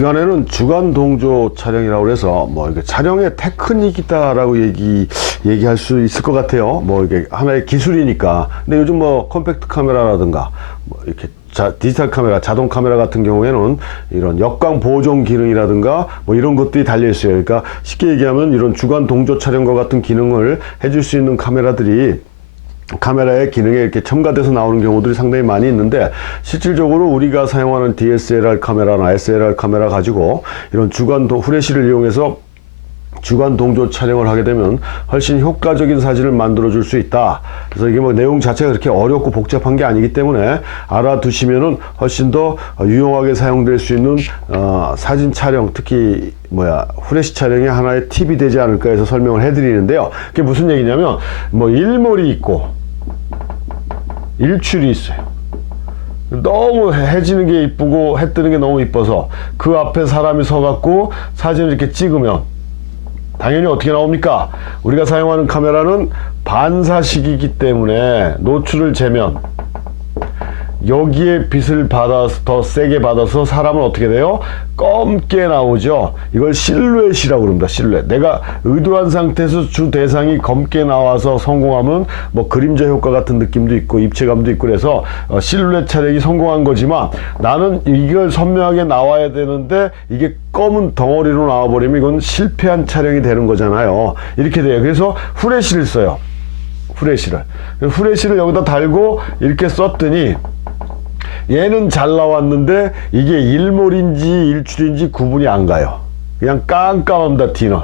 시간에는 주간 동조 촬영이라고 해서 뭐 이게 촬영의 테크닉이 있다라고 얘기할 수 있을 것 같아요. 뭐 이게 하나의 기술이니까. 근데 요즘 뭐 컴팩트 카메라라든가 뭐 이렇게 디지털 카메라, 자동 카메라 같은 경우에는 이런 역광 보정 기능이라든가 뭐 이런 것들이 달려 있어요. 그러니까 쉽게 얘기하면 이런 주간 동조 촬영과 같은 기능을 해줄 수 있는 카메라들이 카메라의 기능에 이렇게 첨가돼서 나오는 경우들이 상당히 많이 있는데, 실질적으로 우리가 사용하는 DSLR 카메라나 SLR 카메라 가지고 이런 후레쉬를 이용해서 주간 동조 촬영을 하게 되면 훨씬 효과적인 사진을 만들어 줄 수 있다. 그래서 이게 뭐 내용 자체가 그렇게 어렵고 복잡한 게 아니기 때문에 알아두시면은 훨씬 더 유용하게 사용될 수 있는 사진 촬영, 특히 후레쉬 촬영의 하나의 팁이 되지 않을까 해서 설명을 해드리는데요. 그게 무슨 얘기냐면, 뭐 일몰이 있고 일출이 있어요. 너무 해지는 게 이쁘고 해 뜨는 게 너무 이뻐서 그 앞에 사람이 서갖고 사진을 이렇게 찍으면 당연히 어떻게 나옵니까? 우리가 사용하는 카메라는 반사식이기 때문에 노출을 재면 여기에 빛을 받아서 더 세게 받아서 사람은 어떻게 돼요? 검게 나오죠. 이걸 실루엣이라고 그럽니다. 실루엣. 내가 의도한 상태에서 주 대상이 검게 나와서 성공하면 뭐 그림자 효과 같은 느낌도 있고 입체감도 있고 그래서 실루엣 촬영이 성공한 거지만, 나는 이걸 선명하게 나와야 되는데 이게 검은 덩어리로 나와버리면 이건 실패한 촬영이 되는 거잖아요. 이렇게 돼요. 그래서 후레쉬를 써요. 후레쉬를 여기다 달고 이렇게 썼더니 얘는 잘 나왔는데 이게 일몰인지 일출인지 구분이 안 가요. 그냥 깜깜합니다. 뒤는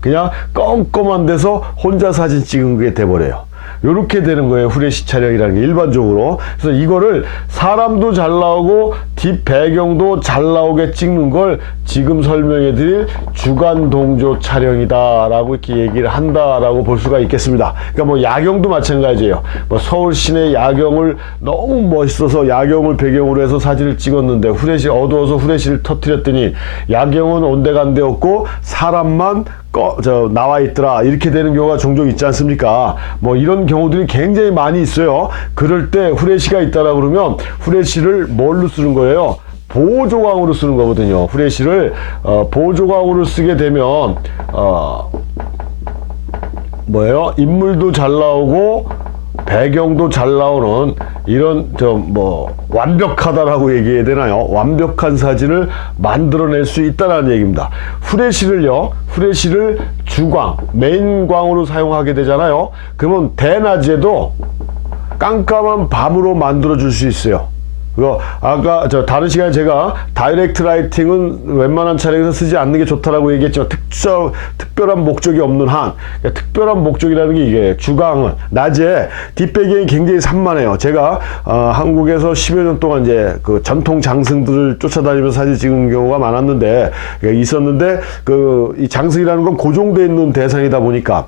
그냥 껌껌한 데서 혼자 사진 찍은 게 돼버려요. 요렇게 되는 거예요, 후레쉬 촬영이라는 게 일반적으로. 그래서 이거를 사람도 잘 나오고 뒷 배경도 잘 나오게 찍는 걸 지금 설명해 드릴 주간 동조 촬영이다 라고 이렇게 얘기를 한다라고 볼 수가 있겠습니다. 그러니까 뭐 야경도 마찬가지예요. 뭐 서울 시내 야경을 너무 멋있어서 야경을 배경으로 해서 사진을 찍었는데 어두워서 후레쉬를 터뜨렸더니 야경은 온데간데 없고 사람만 나와 있더라. 이렇게 되는 경우가 종종 있지 않습니까? 뭐 이런 경우들이 굉장히 많이 있어요. 그럴 때 후레쉬가 있다라 그러면 후레쉬를 뭘로 쓰는 거예요? 보조광으로 쓰는 거거든요. 후레쉬를 보조광으로 쓰게 되면 인물도 잘 나오고 배경도 잘 나오는 이런 완벽하다라고 얘기해야 되나요? 완벽한 사진을 만들어낼 수 있다는 얘기입니다. 후레쉬를 주광, 메인광으로 사용하게 되잖아요. 그러면 대낮에도 깜깜한 밤으로 만들어 줄 수 있어요. 아까 다른 시간에 제가 다이렉트 라이팅은 웬만한 촬영에서 쓰지 않는 게 좋다라고 얘기했지만, 특별한 목적이 없는 한, 그러니까 특별한 목적이라는 게 이게 주광은 낮에 뒷배경이 굉장히 산만해요. 제가 한국에서 10여 년 동안 이제 그 전통 장승들을 쫓아다니면서 사진 찍은 경우가 많았는데, 있었는데 이 장승이라는 건 고정되어 있는 대상이다 보니까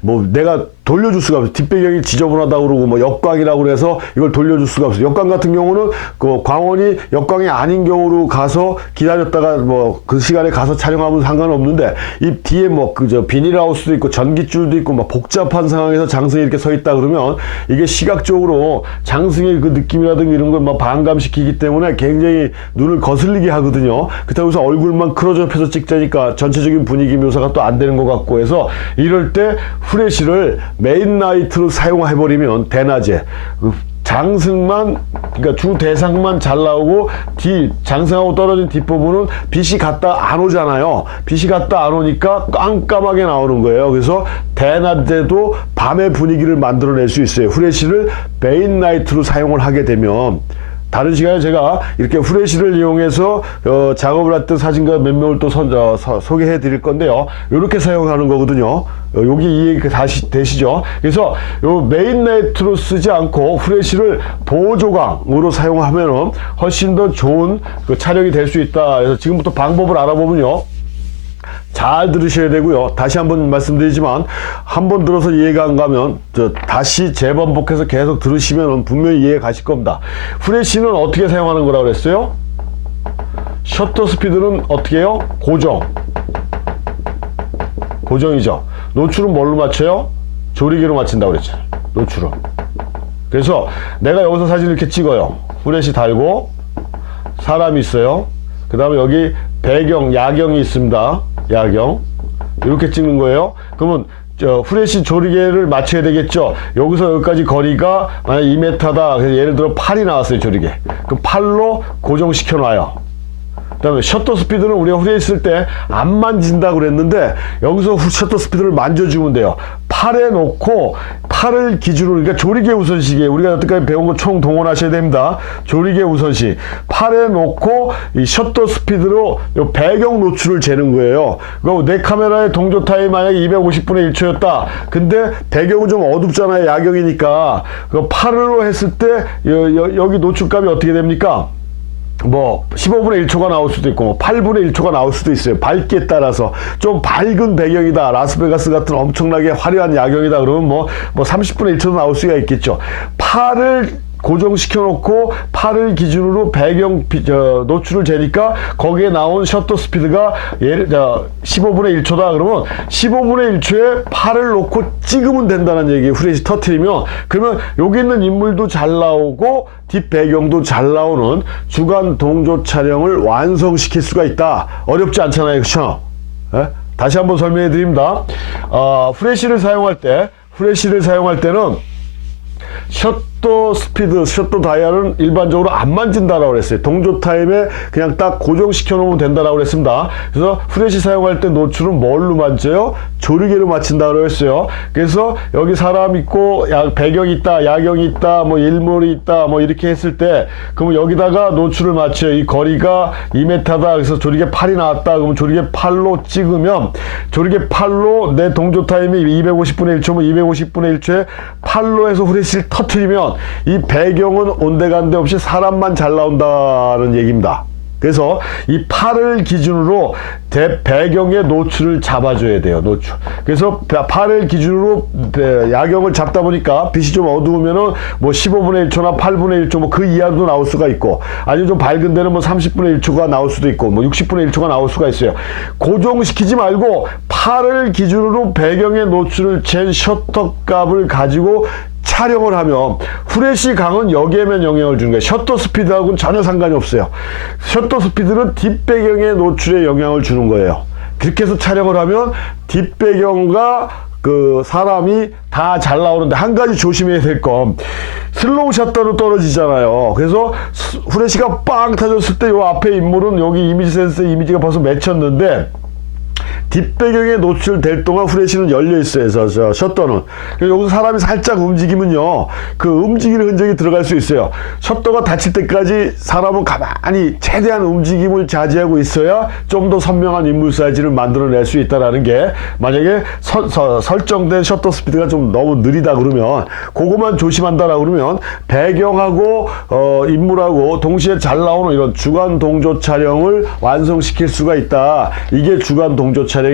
뭐 내가 돌려줄 수가 없어요. 뒷배경이 지저분하다고 그러고 뭐 역광이라고 그래서 이걸 돌려줄 수가 없어요. 역광 같은 경우는 그 광원이 역광이 아닌 경우로 가서 기다렸다가 뭐 그 시간에 가서 촬영하면 상관없는데, 이 뒤에 비닐하우스도 있고 전기줄도 있고 막 복잡한 상황에서 장승이 이렇게 서 있다 그러면 이게 시각적으로 장승의 그 느낌이라든가 이런 걸 막 반감시키기 때문에 굉장히 눈을 거슬리게 하거든요. 그렇다고 해서 얼굴만 클로즈업해서 찍자니까 전체적인 분위기 묘사가 또 안 되는 것 같고 해서, 이럴 때 후레쉬를 메인 라이트로 사용해버리면 대낮에 장승만, 그러니까 주 대상만 잘 나오고 장승하고 떨어진 뒷부분은 빛이 갔다 안 오잖아요. 빛이 갔다 안 오니까 깜깜하게 나오는 거예요. 그래서 대낮에도 밤의 분위기를 만들어낼 수 있어요. 후레쉬를 메인 라이트로 사용을 하게 되면. 다른 시간에 제가 이렇게 후레쉬를 이용해서 작업을 했던 사진가 몇 명을 또 소개해 드릴 건데요. 이렇게 사용하는 거거든요. 여기 이해 다시 되시죠? 그래서 요 메인 라이트로 쓰지 않고 후레쉬를 보조광으로 사용하면은 훨씬 더 좋은 촬영이 될 수 있다. 그래서 지금부터 방법을 알아보면요, 잘 들으셔야 되고요. 다시 한번 말씀드리지만, 한번 들어서 이해가 안 가면 다시 재반복해서 계속 들으시면 분명히 이해 가실 겁니다. 후레쉬는 어떻게 사용하는 거라고 그랬어요? 셔터 스피드는 어떻게 해요? 고정이죠. 노출은 뭘로 맞춰요? 조리개로 맞춘다고 그랬잖아요. 노출은. 그래서 내가 여기서 사진을 이렇게 찍어요. 후레쉬 달고 사람이 있어요. 그 다음에 여기 배경, 야경이 있습니다. 야경. 이렇게 찍는 거예요. 그러면 후레쉬 조리개를 맞춰야 되겠죠. 여기서 여기까지 거리가 만약 2m다. 그래서 예를 들어 8이 나왔어요, 조리개. 그럼 8로 고정시켜 놔요. 그 다음에 셔터 스피드는 우리가 후레쉬 쓸 때 안 만진다고 그랬는데 여기서 셔터 스피드를 만져주면 돼요. 8에 놓고 8을 기준으로, 그러니까 조리개 우선식이에요. 우리가 여태까지 배운 거 총 동원하셔야 됩니다. 조리개 우선식 8에 놓고 이 셔터 스피드로 요 배경 노출을 재는 거예요. 그러니까 내 카메라의 동조 타임 만약에 250분의 1초였다. 근데 배경은 좀 어둡잖아요. 야경이니까. 그 8으로 했을 때 여기 노출값이 어떻게 됩니까? 뭐 15분의 1초가 나올 수도 있고 뭐 8분의 1초가 나올 수도 있어요. 밝기에 따라서. 좀 밝은 배경이다, 라스베가스 같은 엄청나게 화려한 야경이다 그러면 뭐 30분의 1초도 나올 수가 있겠죠. 8을 고정시켜 놓고 8을 기준으로 배경 노출을 재니까 거기에 나온 셔터 스피드가 15분의 1초다 그러면 15분의 1초에 8을 놓고 찍으면 된다는 얘기예요. 후레쉬 터트리면. 그러면 여기 있는 인물도 잘 나오고 뒷배경도 잘 나오는 주간 동조 촬영을 완성시킬 수가 있다. 어렵지 않잖아요. 그렇죠? 예? 다시 한번 설명해 드립니다. 후레쉬를 사용할 때는 셔터 스피드, 셔터 다이얼은 일반적으로 안 만진다라고 그랬어요. 동조 타임에 그냥 딱 고정시켜 놓으면 된다라고 그랬습니다. 그래서 후레쉬 사용할 때 노출은 뭘로 만져요? 조리개로 맞춘다고 했어요. 그래서 여기 사람 있고 배경 있다, 야경이 있다, 뭐 일몰이 있다, 뭐 이렇게 했을 때 그러면 여기다가 노출을 맞춰요. 이 거리가 2m다. 그래서 조리개 8이 나왔다. 그러면 조리개 8로 찍으면 조리개 8로 내 동조 타임이 250분의 1초면 250분의 1초에 8로 해서 후레쉬를 터트리면 이 배경은 온데간데 없이 사람만 잘 나온다는 얘기입니다. 그래서 이 8을 기준으로 배경의 노출을 잡아줘야 돼요. 노출. 그래서 8을 기준으로 야경을 잡다 보니까 빛이 좀 어두우면은 뭐 15분의 1초나 8분의 1초 뭐 그 이하도 나올 수가 있고, 아니면 좀 밝은 데는 뭐 30분의 1초가 나올 수도 있고 뭐 60분의 1초가 나올 수가 있어요. 고정시키지 말고 8을 기준으로 배경의 노출을 잰 셔터 값을 가지고 촬영을 하면 후레쉬 강은 여기에만 영향을 주는 거예요. 셔터 스피드하고는 전혀 상관이 없어요. 셔터 스피드는 뒷배경의 노출에 영향을 주는 거예요. 그렇게 해서 촬영을 하면 뒷배경과 그 사람이 다 잘 나오는데 한 가지 조심해야 될 건 슬로우 샷터로 떨어지잖아요. 그래서 후레쉬가 빵 터졌을 때 요 앞에 인물은 여기 이미지 센서에 이미지가 벌써 맺혔는데 뒷배경에 노출될 동안 후레쉬는 열려 있어요. 저 셔터는. 여기서 사람이 살짝 움직이면요, 그 움직이는 흔적이 들어갈 수 있어요. 셔터가 닫힐 때까지 사람은 가만히 최대한 움직임을 자제하고 있어야 좀 더 선명한 인물 사이즈를 만들어낼 수 있다라는 게, 만약에 설정된 셔터 스피드가 좀 너무 느리다 그러면 그거만 조심한다라 그러면 배경하고 인물하고 동시에 잘 나오는 이런 주간 동조 촬영을 완성시킬 수가 있다. 이게 주간 동조 촬영인데,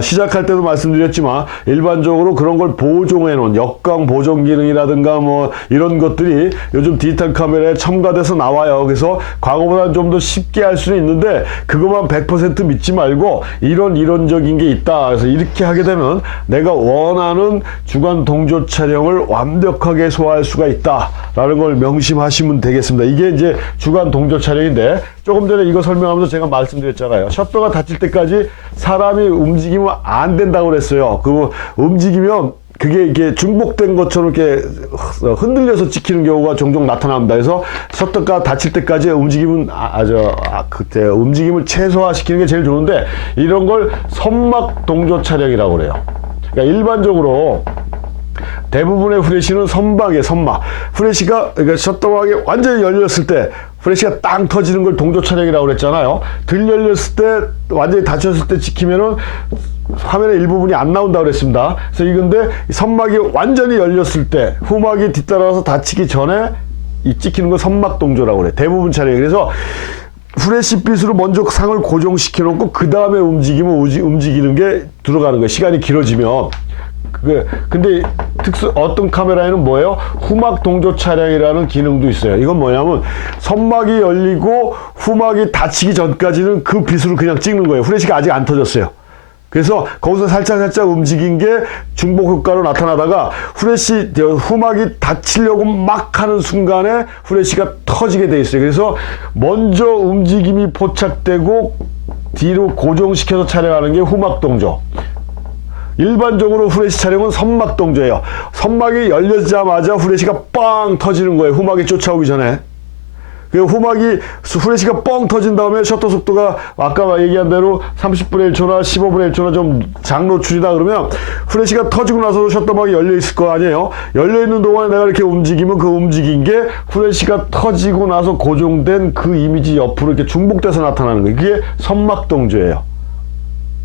시작할 때도 말씀드렸지만 일반적으로 그런 걸 보정해 놓은 역광 보정 기능이라든가 뭐 이런 것들이 요즘 디지털 카메라에 첨가돼서 나와요. 그래서 과거보다는 좀 더 쉽게 할 수는 있는데 그것만 100% 믿지 말고 이론적인 게 있다. 그래서 이렇게 하게 되면 내가 원하는 주간 동조 촬영을 완벽하게 소화할 수가 있다라는 걸 명심하시면 되겠습니다. 이게 이제 주간 동조 촬영인데, 조금 전에 이거 설명하면서 제가 말씀드렸잖아요. 셔터가 닫힐 때까지 사람이 움직이면 안 된다고 그랬어요. 그 움직이면 그게 이렇게 중복된 것처럼 이렇게 흔들려서 찍히는 경우가 종종 나타납니다. 그래서 셔터가 닫힐 때까지 움직임은 그때 움직임을 최소화시키는 게 제일 좋은데, 이런 걸 선막 동조 촬영이라고 그래요. 그러니까 일반적으로 대부분의 후레쉬는 선막이에요. 선막. 후레쉬가, 그러니까 셔터막이 완전히 열렸을 때 후레쉬가 땅 터지는 걸 동조 촬영이라고 그랬잖아요. 덜 열렸을 때, 완전히 닫혔을 때 찍히면은 화면의 일부분이 안 나온다고 그랬습니다. 그래서 이건데 선막이 완전히 열렸을 때 후막이 뒤따라서 닫히기 전에 이 찍히는 거 선막 동조라고 그래. 대부분 촬영이. 그래서 후레쉬 빛으로 먼저 상을 고정시켜 놓고 그 다음에 움직이는 게 들어가는 거예요. 시간이 길어지면. 근데 어떤 카메라에는 뭐예요? 후막 동조 촬영이라는 기능도 있어요. 이건 뭐냐면 선막이 열리고 후막이 닫히기 전까지는 그 빛으로 그냥 찍는 거예요. 후레쉬가 아직 안 터졌어요. 그래서 거기서 살짝 움직인 게 중복 효과로 나타나다가 후레쉬 후막이 닫히려고 막 하는 순간에 후레쉬가 터지게 돼 있어요. 그래서 먼저 움직임이 포착되고 뒤로 고정시켜서 촬영하는 게 후막 동조. 일반적으로 후레쉬 촬영은 선막 동조예요. 선막이 열려지자마자 후레쉬가 빵 터지는 거예요. 후막이 쫓아오기 전에. 그 후레쉬가 뻥 터진 다음에 셔터 속도가 아까 얘기한 대로 30분의 1초나 15분의 1초나 좀 장노출이다 그러면 후레쉬가 터지고 나서도 셔터막이 열려 있을 거 아니에요. 열려 있는 동안에 내가 이렇게 움직이면 그 움직인 게 후레쉬가 터지고 나서 고정된 그 이미지 옆으로 이렇게 중복돼서 나타나는 거예요. 그게 선막 동조예요.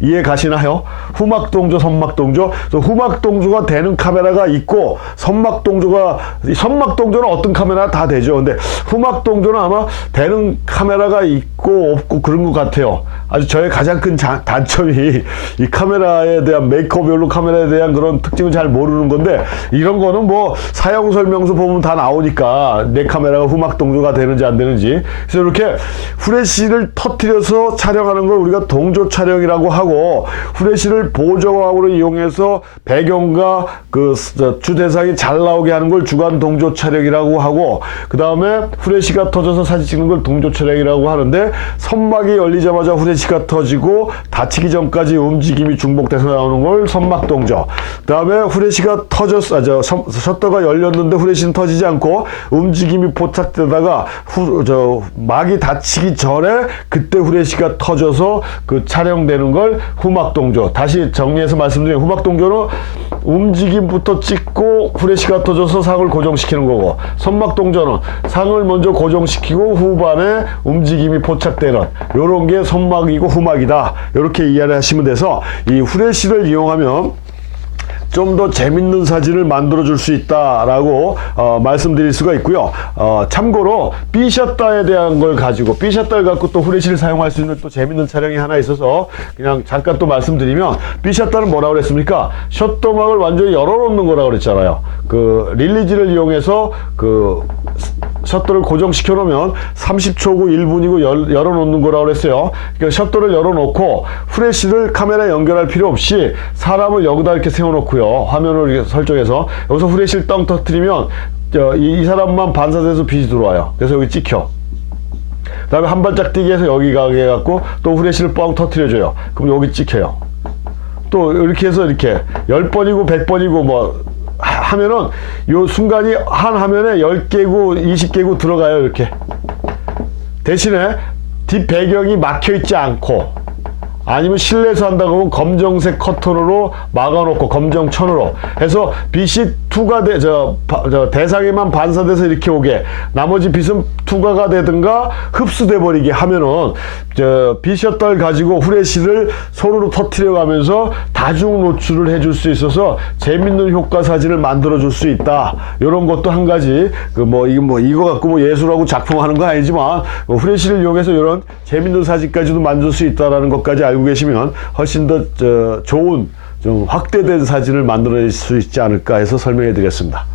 이해 가시나요? 후막 동조, 선막 동조. 후막 동조가 되는 카메라가 있고 선막 동조는 어떤 카메라 다 되죠. 근데 후막 동조는 아마 되는 카메라가 있고 없고 그런 것 같아요. 아주 저의 가장 큰 단점이 이 카메라에 대한 메이크업용로 카메라에 대한 그런 특징을 잘 모르는 건데 이런 거는 뭐 사용 설명서 보면 다 나오니까 내 카메라가 후막 동조가 되는지 안 되는지. 그래서 이렇게 후레쉬를 터뜨려서 촬영하는 걸 우리가 동조 촬영이라고 하고 후레쉬를 보정함으로 이용해서 배경과 그 주대상이 잘 나오게 하는 걸 주간 동조 촬영이라고 하고 그 다음에 후레쉬가 터져서 사진 찍는 걸 동조 촬영이라고 하는데 선막이 열리자마자 후레쉬가 터지고 닫히기 전까지 움직임이 중복돼서 나오는 걸 선막 동조. 그 다음에 후레쉬가 셔터가 열렸는데 후레쉬는 터지지 않고 움직임이 포착되다가 막이 닫히기 전에 그때 후레쉬가 터져서 그 촬영되는 걸 후막 동조. 다시 정리해서 말씀드리면 후막 동조는 움직임부터 찍고 후레쉬가 터져서 상을 고정시키는 거고 선막 동조는 상을 먼저 고정시키고 후반에 움직임이 포착되는 요런 게 선막이고 후막이다. 이렇게 이해를 하시면 돼서 이 후레쉬를 이용하면 좀 더 재밌는 사진을 만들어 줄 수 있다라고 말씀드릴 수가 있고요. 참고로 B샷다에 대한 걸 가지고 B샷다를 갖고 또 후레쉬를 사용할 수 있는 또 재밌는 촬영이 하나 있어서 그냥 잠깐 또 말씀드리면 B샷다는 뭐라고 그랬습니까? 셔터막을 완전히 열어놓는 거라고 그랬잖아요. 그 릴리즈를 이용해서 그 셔터를 고정시켜 놓으면 30초고 1분이고 열어놓는 거라고 그랬어요. 그러니까 셔터를 열어놓고 후레쉬를 카메라에 연결할 필요 없이 사람을 여기다 이렇게 세워놓고요. 화면을 이렇게 설정해서 여기서 후레쉬를 떡 터뜨리면 이 사람만 반사돼서 빛이 들어와요. 그래서 여기 찍혀. 그 다음에 한 발짝 뛰게 해서 여기 가게 해갖고 또 후레쉬를 뻥 터뜨려줘요. 그럼 여기 찍혀요. 또 이렇게 해서 이렇게 10번이고 100번이고 뭐 하면은 요 순간이 한 화면에 10개고 20개고 들어가요. 이렇게 대신에 뒷 배경이 막혀 있지 않고 아니면 실내에서 한다고 하면 검정색 커튼으로 막아놓고 검정천으로 해서 빛이 투과대상에만 반사돼서 이렇게 오게 나머지 빛은 투과가 되든가 흡수돼 버리게 하면은 B샷다를 가지고 후레쉬를 손으로 터트려 가면서 다중 노출을 해줄 수 있어서 재밌는 효과 사진을 만들어 줄 수 있다. 이런 것도 한 가지 이거 갖고 뭐 예술하고 작품하는 건 아니지만 후레쉬를 이용해서 이런 재밌는 사진까지도 만들 수 있다라는 것까지 알고 계시면 훨씬 더 좋은 좀 확대된 사진을 만들어낼 수 있지 않을까 해서 설명해 드렸습니다.